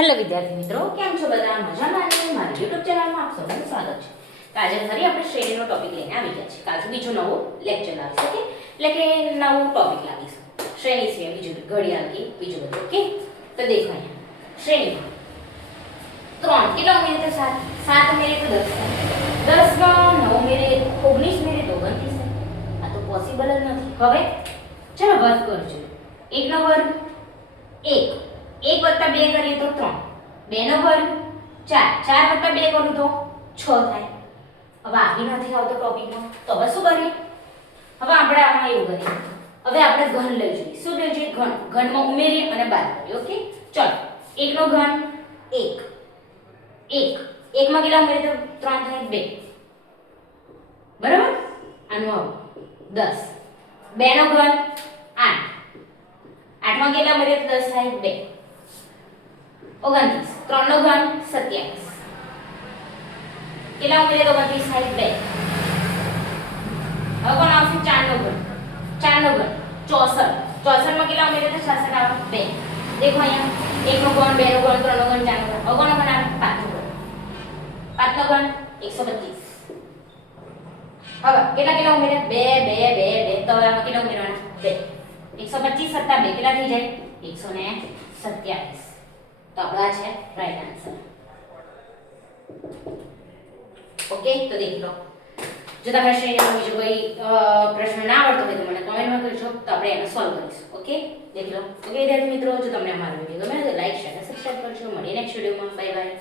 Hello વિદ્યાર્થી મિત્રો, કેમ છો બધા? મજામાં? અને મારી YouTube ચેનલમાં આપ સૌનું સ્વાગત છે. તો આજે ફરી આપણે શ્રેણીનો ટોપિક લઈને આવી ગયા છીએ. આજે બીજો નવો લેક્ચર લાવીશું, ઓકે? એટલે કે નવું ટોપિક લાવીશું. શ્રેણી સિવાય બીજું ઘડિયાળ કે બીજું બધું, ઓકે? તો દેખો અહીંયા શ્રેણીમાં 3 કેટલા ઉમેરે તો 7, 7 ઉમેરે તો 10, 10 માં 9 ઉમેરે 19 ઉમેરે તો 32. આ તો પોસિબલ જ નથી. હવે ચલો વર્ગ કરજો. 1 નો વર્ગ 1, 1 વત્તા 2 કરીએ તો 3, 2 નો વર્ગ 4, 4 વત્તા 2 કરું તો 6 થાય. હવે આગે નથી આવતો ટોપિકમાં, તો હવે શું કરીએ? હવે આપણે આમાં એવું કરીએ, હવે આપણે ઘન લઈ જોઈએ. શું લઈ જોઈએ? ઘન. ઘનમાં ઉમેરીએ અને બાદ કરીએ, ઓકે? ચલો 1 નો ઘન 1, 1 માં કેટલા ઉમેરીએ તો 3 થાય 2, બરાબર? આનું આવું 10, 2 નો ઘન 8, 8 માં કેટલા ઉમેરીએ તો 10 થાય 2, 29, 3 નો ઘન 27, કેટલા ઉમેરીએ તો 32 થાય 2. હવે કોણ આવશે? 4 નો ઘન, 4 નો ઘન 64, 64 માં કેટલા ઉમેરીએ તો 66 આવે 2. દેખો અહીંયા 1 નો ઘન 2 નો ઘન 3 નો ઘન 4 નો ઘન. હવે કોનો ઘન આવે? 5 નો ઘન, 5 નો ઘન 125. હવે કેટલા ઉમેર્યા? 2 2 2 2. તો હવે આમાં કેટલા ઉમેરવાના? 2. 125 + 2 કેટલા થઈ જાય? 127. તો આપણા છે રાઈટ આન્સર. ઓકે, તો દેખ લો. જો તમને શ્રેણીમાં બીજો કોઈ પ્રશ્ન ના આવડતો હોય તો મને કમેન્ટમાં કરજો, તો આપણે એને સોલ્વ કરીશું. ઓકે, દેખ લો. ઓકે વિદ્યાર્થી મિત્રો, જો તમને અમારો વિડીયો ગમે તો લાઈક, શેર અને સબસ્ક્રાઇબ કરજો. મળીએ નેક્સ્ટ વિડીયોમાં. Bye bye.